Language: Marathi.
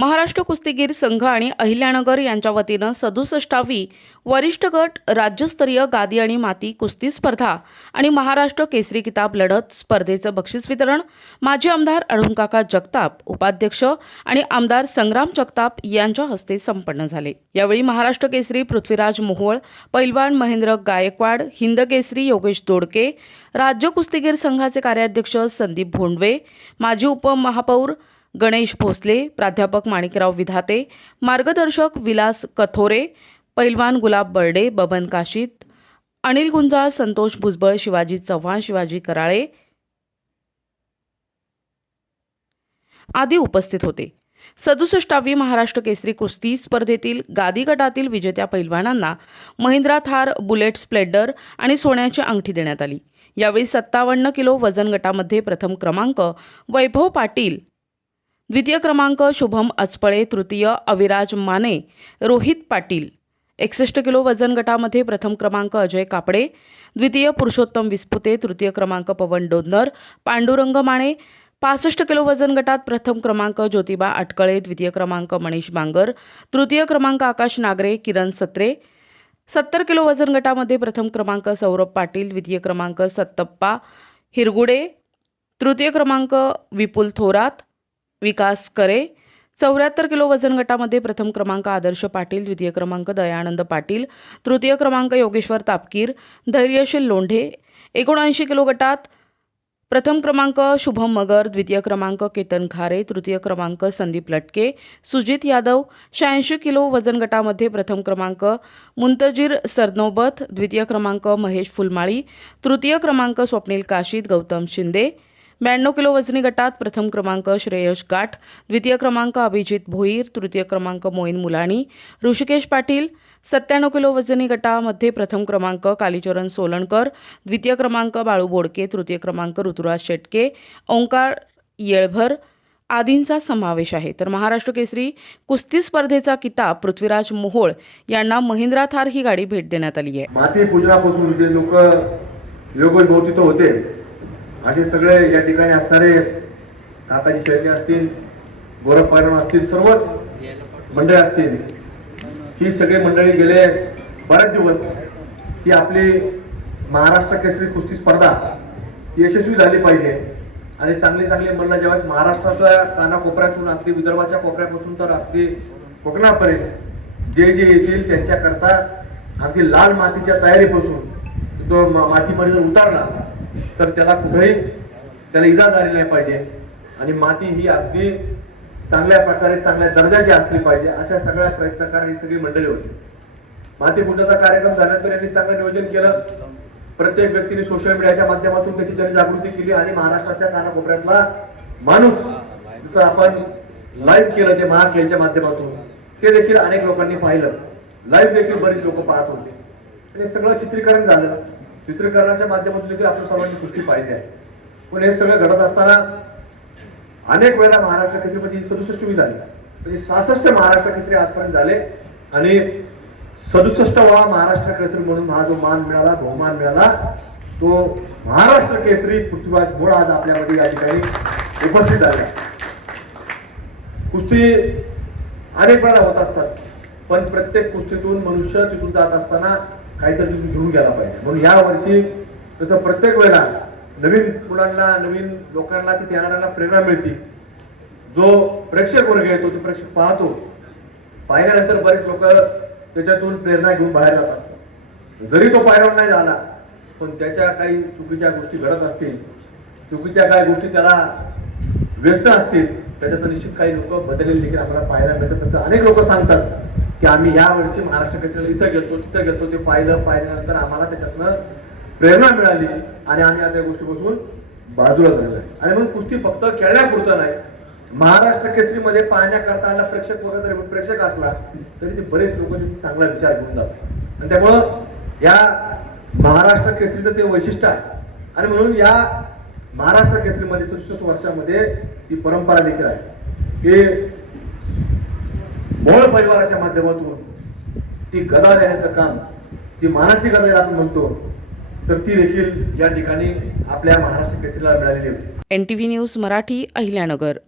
महाराष्ट्र कुस्तीगीर संघ आणि अहिल्यानगर यांच्या वतीनं 67वी वरिष्ठ गट राज्यस्तरीय गादी आणि माती कुस्ती स्पर्धा आणि महाराष्ट्र केसरी किताब लढत स्पर्धेचं बक्षीस वितरण माजी आमदार अरुणकाका जगताप, उपाध्यक्ष आणि आमदार संग्राम जगताप यांच्या हस्ते संपन्न झाले। यावेळी महाराष्ट्र केसरी पृथ्वीराज मोहोळ, पैलवान महेंद्र गायकवाड, हिंद केसरी योगेश दोडके, राज्य कुस्तीगीर संघाचे कार्याध्यक्ष संदीप भोंडवे, माजी उपमहापौर गणेश भोसले, प्राध्यापक माणिकराव विधाते, मार्गदर्शक विलास कथोरे, पैलवान गुलाब बर्डे, बबन काशीत, अनिल गुंजाळ, संतोष भुजबळ, शिवाजी चव्हाण, शिवाजी कराळे आदी उपस्थित होते। 67वी महाराष्ट्र केसरी कुस्ती स्पर्धेतील गादी गटातील विजेत्या पैलवानांना महिंद्रा थार, बुलेट स्प्लेंडर आणि सोन्याची अंगठी देण्यात आली। यावेळी 57 किलो वजन गटामध्ये प्रथम क्रमांक वैभव पाटील, द्वितीय क्रमांक शुभम अचपळे, तृतीय अविराज माने, रोहित पाटील, 61 किलो वजन गटामध्ये प्रथम क्रमांक अजय कापडे, द्वितीय पुरुषोत्तम विस्पुते, तृतीय क्रमांक पवन डोन्नर, पांडुरंग माने, 65 किलो वजन गटात प्रथम क्रमांक ज्योतिबा अटकळे, द्वितीय क्रमांक मनीष बांगर, तृतीय क्रमांक आकाश नागरे, किरण सत्रे, 70 किलो वजन गटामध्ये प्रथम क्रमांक सौरभ पाटील, द्वितीय क्रमांक सत्तप्पा हिरगुडे, तृतीय क्रमांक विपुल थोरात, विकास करे, 74 किलो वजन गटामध्ये प्रथम क्रमांक आदर्श पाटील, द्वितीय क्रमांक दयानंद पाटील, तृतीय क्रमांक योगेश्वर तापकीर, धैर्यशील लोंढे, 79 किलो गटात प्रथम क्रमांक शुभम मगर, द्वितीय क्रमांक केतन खारे, तृतीय क्रमांक संदीप लटके, सुजित यादव, 86 किलो वजन गटामध्ये प्रथम क्रमांक मुंतजीर सरनोबत, द्वितीय क्रमांक महेश फुलमाळी, तृतीय क्रमांक स्वप्नील काशीद, गौतम शिंदे, 92 किलो वजनी गटात प्रथम क्रमांक श्रेयश गाठ, द्वितीय क्रमांक अभिजित भोईर, तृतीय क्रमांक मोईन मुलाणी, ऋषिकेश पाटील, 97 किलो वजनी गटामध्ये प्रथम क्रमांक कालीचरण सोलणकर, द्वितीय क्रमांक बाळू बोडके, तृतीय क्रमांक ऋतुराज शेटके, ओंकार येळभर आदींचा समावेश आहे। तर महाराष्ट्र केसरी कुस्ती स्पर्धेचा किताब पृथ्वीराज मोहोळ यांना महिंद्रा थार ही गाडी भेट देण्यात आली आहे। माती पूजनापासून जे लोक योगभोवती होते असे सगळे या ठिकाणी असणारे काकाजी शेळके असतील, गौरव पैलवान असतील, सर्वच मंडळी असतील, ही सगळी मंडळी गेले बरेच दिवस ही आपली महाराष्ट्र केसरी कुस्ती स्पर्धा यशस्वी झाली पाहिजे आणि चांगली चांगली मंडळ ज्यावेळेस महाराष्ट्राच्या कानाकोपऱ्यातून अगदी विदर्भाच्या कोपऱ्यापासून तर अगदी कोकणापर्यंत जे जे येतील त्यांच्याकरता अगदी लाल मातीच्या तयारीपासून तो मातीमध्ये जर उतरला तर त्याला कुठेही त्याला इजा झाली नाही पाहिजे आणि माती ही अगदी चांगल्या प्रकारे चांगल्या दर्जाची असली पाहिजे अशा सगळ्या प्रयत्न करणारी सगळी मंडळी होती। माती पूजनाचा कार्यक्रम झाल्यानंतर यांनी चांगलं नियोजन केलं। प्रत्येक व्यक्तीने सोशल मीडियाच्या माध्यमातून त्याची जनजागृती केली आणि महाराष्ट्राच्या कानाकोपऱ्यातला माणूस जसं आपण लाईव्ह केलं ते महाखेळच्या माध्यमातून ते देखील अनेक लोकांनी पाहिलं, लाईव्ह देखील बरेच लोक पाहत होते आणि सगळं चित्रीकरण झालं। चित्रीकरणाच्या माध्यमातून देखील आपण सर्वांनी कुस्ती पाहिली आहे। पण हे सगळं घडत असताना अनेक वेळा महाराष्ट्र केसरीमध्ये 67वी झाली, म्हणजे 66 महाराष्ट्र केसरी आजपर्यंत झाले आणि 67वा महाराष्ट्र केसरी म्हणून हा जो मान मिळाला, बहुमान मिळाला, तो महाराष्ट्र केसरी पृथ्वीराज मोहोळ आज आपल्यामध्ये या ठिकाणी उपस्थित झाला। कुस्ती अनेक वेळा होत असतात पण प्रत्येक कुस्तीतून मनुष्य तिथून जात असताना काहीतरी घेऊन गेला पाहिजे। म्हणून या वर्षी तसं प्रत्येक वेळेला नवीन मुलांना, नवीन लोकांना तिथे येणाऱ्यांना प्रेरणा मिळते। जो प्रेक्षक वर्ग येतो तो प्रेक्षक पाहतो, पाहिल्यानंतर बरेच लोक त्याच्यातून प्रेरणा घेऊन बाहेर जातात। जरी तो पैलवान नाही झाला पण त्याच्या काही चुकीच्या गोष्टी घडत असतील, चुकीच्या काही गोष्टी त्याला व्यस्त असतील, त्याच्यात निश्चित काही लोक बदललेले देखील आपल्याला पाहायला मिळतात। तसं अनेक लोक सांगतात की आम्ही या वर्षी महाराष्ट्र केसरीला इथं गेलतो, तिथं गेलतो, ते पाहिल्यानंतर आम्हाला त्याच्यातनं प्रेरणा मिळाली आणि आम्ही आता या गोष्टीपासून बाजूला झालो आहे। आणि म्हणून कुस्ती फक्त खेळण्यापुरतं नाही, महाराष्ट्र केसरीमध्ये पाहण्याकरता आला प्रेक्षक वर्ग जरी प्रेक्षक असला तरी ते बरेच लोक चांगला विचार घेऊन जातात आणि त्यामुळं या महाराष्ट्र केसरीचं ते वैशिष्ट्य आहे। आणि म्हणून या महाराष्ट्र केसरीमध्ये 67 वर्षामध्ये ही परंपरा देखील आहे की मोहोळ परिवाराच्या माध्यमातून ती गदा देण्याचं काम, जी मानाची गदा आपण म्हणतो, तर ती देखील या ठिकाणी आपल्या महाराष्ट्र केसरीला मिळालेली होती। NTV news Marathi, Ahilyanagar.